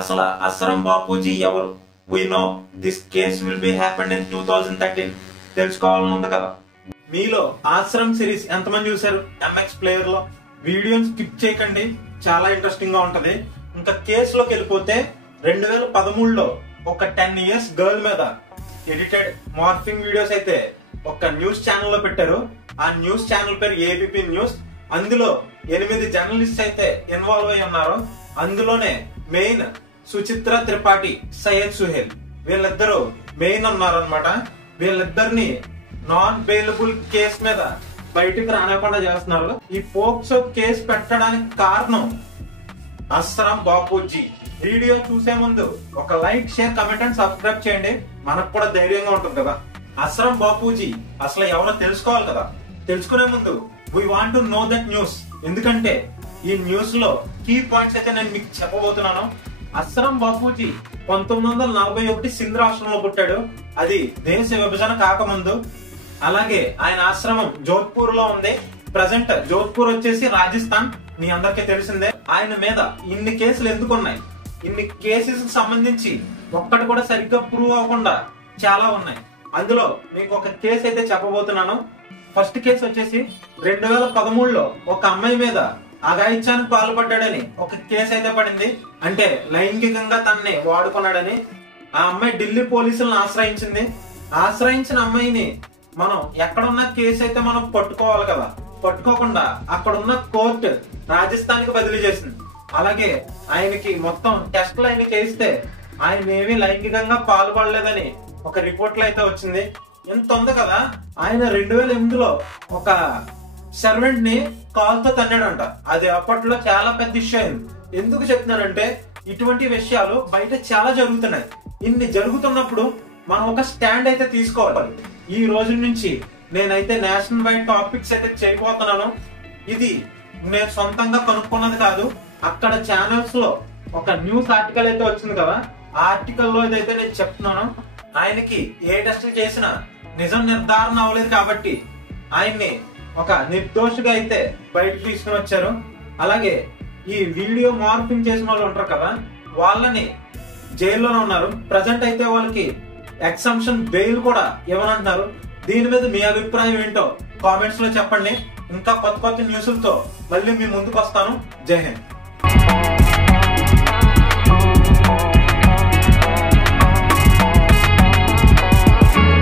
అసలు అస్రం బాపూజీ ఎవరు? We know this case will be happened in 2013. తెలుసుకోవాలని ఉంది కదా. మీలో ఆశ్రమ్ సిరీస్ ఎంతమంది చూసారు? MX ప్లేయర్ లో వీడియోని స్కిప్ చేయకండి, చాలా ఇంట్రెస్టింగ్ గా ఉంటది. ఇంకా కేసులోకి వెళ్ళిపోతే 2013లో ఒక 10 years గర్ల్ మీద ఎడిటెడ్ మార్ఫింగ్ వీడియోస్ అయితే ఒక న్యూస్ ఛానల్ లో పెట్టారు. ఆ న్యూస్ ఛానల్ పేరు ABP న్యూస్. అందులో 8 జర్నలిస్ట్ అయితే ఇన్వాల్వ్ అయి ఉన్నారు. అందులోనే మెయిన్ సుచిత్ర త్రిపాఠి, సయ్యద్ సుహేల్ వీళ్ళిద్దరూ మెయిన్ ఉన్నారనమాట. వీళ్ళిద్దరిని నాన్ బెయిలబుల్ కేసు మీద బయటికి రానివ్వకుండా చేస్తున్నారు. ఈ పోక్సో కేసు పెట్టడానికి కారణం అస్రం బాపూజీ. వీడియో చూసే ముందు ఒక like, share, comment and subscribe చేయండి. మనకు కూడా ధైర్యంగా ఉంటుంది కదా. అస్రం బాపూజీ అసలు ఎవరో తెలుసుకోవాలి కదా. తెలుసుకునే ముందు we want to know that news. ఎందుకంటే ఈ న్యూస్ లో కీ పాయింట్స్ అయితే నేను మీకు చెప్పబోతున్నాను. అస్రం బాపూజీ 1941 సింధ్ రాష్ట్రంలో పుట్టాడు. అది దేశ విభజన కాకముందు. అలాగే ఆయన ఆశ్రమం జోధ్పూర్ లో ఉంది. ప్రజెంట్ జోధ్పూర్ వచ్చేసి రాజస్థాన్, మీ అందరికీ తెలిసిందే. ఆయన మీద ఇన్ని కేసులు ఎందుకు ఉన్నాయి? ఇన్ని కేసెస్ కి సంబంధించి ఒక్కటి కూడా సరిగ్గా ప్రూవ్ అవ్వకుండా చాలా ఉన్నాయి. అందులో మీకు ఒక కేసు అయితే చెప్పబోతున్నాను. ఫస్ట్ కేసు వచ్చేసి 2013లో ఒక అమ్మాయి మీద అఘాయిత్యానికి పాల్పడ్డాడని ఒక కేసు అయితే పడింది. అంటే లైంగికంగా తనని వాడుకున్నాడని. ఆ అమ్మాయి ఢిల్లీ పోలీసులను ఆశ్రయించింది. ఆశ్రయించిన అమ్మాయిని మనం ఎక్కడున్న కేసు అయితే మనం పట్టుకోవాలి కదా. పట్టుకోకుండా అక్కడున్న కోర్టు రాజస్థాన్ కి బదిలీ చేసింది. అలాగే ఆయనకి మొత్తం టెస్ట్లు ఆయన చేస్తే ఆయన ఏమీ లైంగికంగా పాల్పడలేదని ఒక రిపోర్ట్లో అయితే వచ్చింది. ఇంత ఉంది కదా. ఆయన 2008లో ఒక సర్వెంట్ ని కాల్తో తన్నాడంట. అది అప్పట్లో చాలా పెద్ద ఇష్యూ అయింది. ఎందుకు చెప్తున్నానంటే ఇటువంటి విషయాలు బయట చాలా జరుగుతున్నాయి. ఇన్ని జరుగుతున్నప్పుడు మనం ఒక స్టాండ్ అయితే తీసుకోవాలి. ఈ రోజు నుంచి నేనైతే నేషనల్ వైడ్ టాపిక్స్ అయితే చేయబోతున్నాను. ఇది నేను సొంతంగా కనుక్కున్నది కాదు. అక్కడ ఛానల్స్ లో ఒక న్యూస్ ఆర్టికల్ అయితే వచ్చింది కదా. ఆ ఆర్టికల్ లో అయితే నేను చెప్తున్నాను. ఆయనకి ఏ టెస్టులు చేసినా నిజం నిర్ధారణ అవ్వలేదు కాబట్టి ఆయన్ని ఒక నిర్దోషిగా అయితే బయటకు తీసుకుని వచ్చారు. అలాగే ఈ వీడియో మార్పింగ్ చేసిన వాళ్ళు ఉంటారు కదా, వాళ్ళని జైల్లోనే ఉన్నారు. ప్రజెంట్ అయితే వాళ్ళకి ఎగ్జంప్షన్ బెయిల్ కూడా ఇవ్వనంటున్నారు. దీని మీద మీ అభిప్రాయం ఏంటో కామెంట్స్ లో చెప్పండి. ఇంకా కొత్త కొత్త న్యూస్లతో మళ్ళీ మీ ముందుకు వస్తాను. జై హింద్.